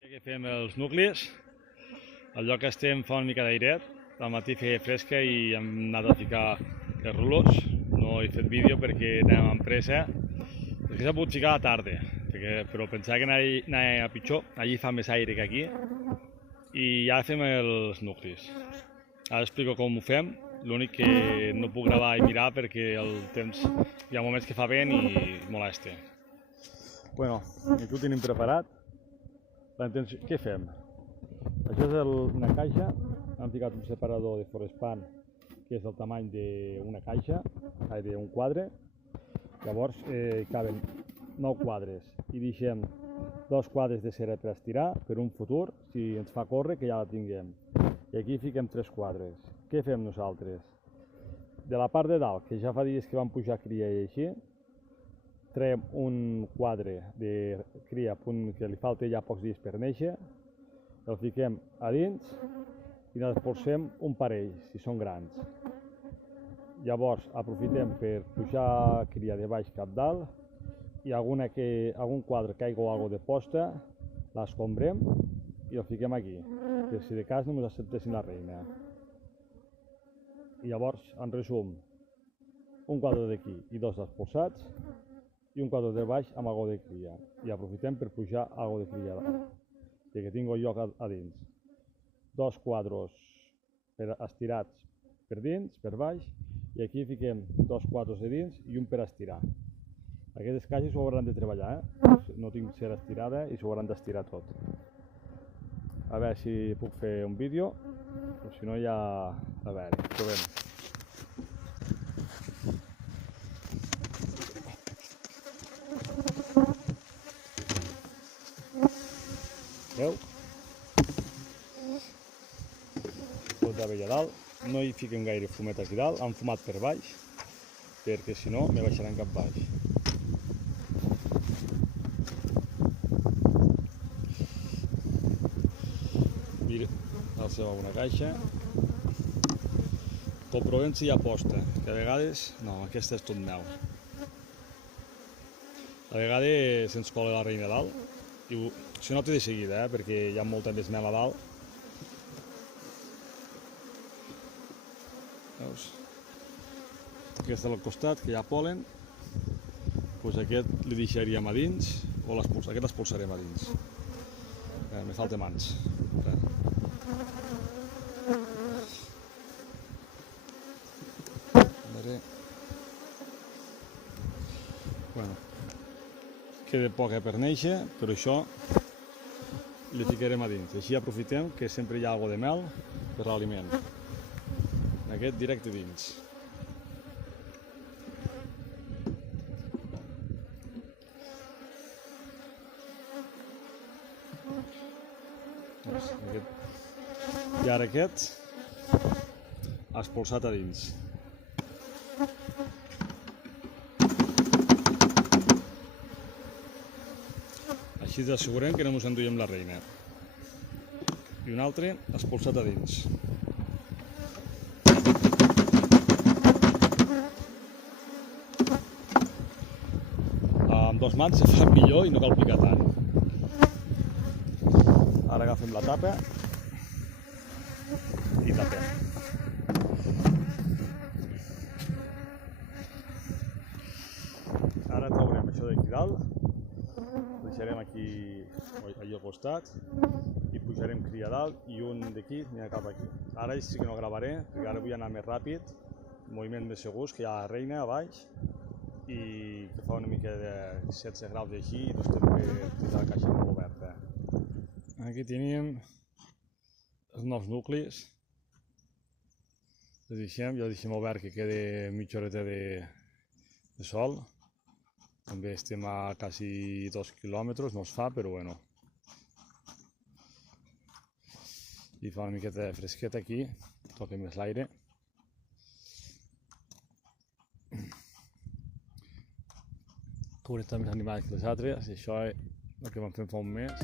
Aquí fem els nuclis. Al lloc que estem fa una mica d'airet. Al matí feia fresca i hem anat a ficar els rulos. No he fet vídeo perquè anàvem amb pressa. És que s'ha pogut ficar a la tarda, però pensava que anava a pitjor. Allí fa més aire que aquí. I ja fem els nuclis. Ara explico com ho fem. L'únic que no puc gravar i mirar perquè el temps hi ha moments que fa vent i molesta. Bueno, aquí ho tenim preparat. Què fem? Això és una caixa. Hem ficat un separador de Forespan que és del tamany d'una caixa, d'un quadre. Llavors caben 9 quadres i deixem 2 quadres de cera per estirar per un futur, si ens fa córrer, que ja la tinguem. I aquí fiquem 3 quadres. Què fem nosaltres? De la part de dalt, que ja fa dies que vam pujar cria i així, traiem un quadre de cria que li falta ja pocs dies per néixer, el fiquem a dins i n'espolsem un parell, si són grans. Llavors aprofitem per pujar cria de baix cap dalt i algun quadre caiga o alguna de posta, l'escombrem i el fiquem aquí, per si de cas només acceptessin la reina. I llavors, en resum, un quadre d'aquí i 2 d'espolsats i un quadre de baix amb algo de cria. I aprofitem per pujar algo de cria, que tinc lloc a dins. 2 quadres estirats per dins, per baix, i aquí fiquem 2 quadres de dins i un per estirar. Aquestes caixes s'ho hauran de treballar, no tinc cera estirada i s'ho hauran d'estirar tot. A veure si puc fer un vídeo, però si no ja... A veure, provem. Veu? Tot d'abella a dalt. No hi fiquem gaire fumet aquí dalt, han fumat per baix, perquè si no me baixaran cap baix. Mira, alcem una caixa. Comprovem si hi ha posta, que a vegades... No, aquesta és tot meu. A vegades se'ns cola la reina a dalt, i se nota de seguida, perquè hi ha molta més mel a dalt. Veus? Aquest al costat, que hi ha pol·len, doncs aquest li deixaríem a dins, o aquest l'espolsarem a dins. Me falta mans. Bueno, queda poca per néixer, però això li ficarem a dins. Així aprofitem que sempre hi ha alguna de mel per l'aliment. Aquest directe dins. I ara aquest espolsat a dins. Així ens assegurem que no ens enduiem la reina. I un altre espolsat a dins. Amb 2 mans se fa millor i no cal picar tant. Ara agafem la tapa i tapem. Ara traurem això d'aquí dalt, deixarem aquí allò al costat i pujarem cria dalt i un d'aquí anirà cap aquí. Ara sí que no gravaré, perquè ara vull anar més ràpid, moviment més segurs, que hi ha la reina a baix i que fa una mica de 16 graus així i no estem per tindre la caixa molt oberta. Aquí teníem els nous nuclis. Ja el deixem obert que queda mitja horeta de sol. També estem a quasi 2 quilòmetres, no es fa, però bueno. I fa una miqueta de fresqueta aquí, toca més l'aire. Coure també els animals que les altres, i això és el que vam fer fa un mes.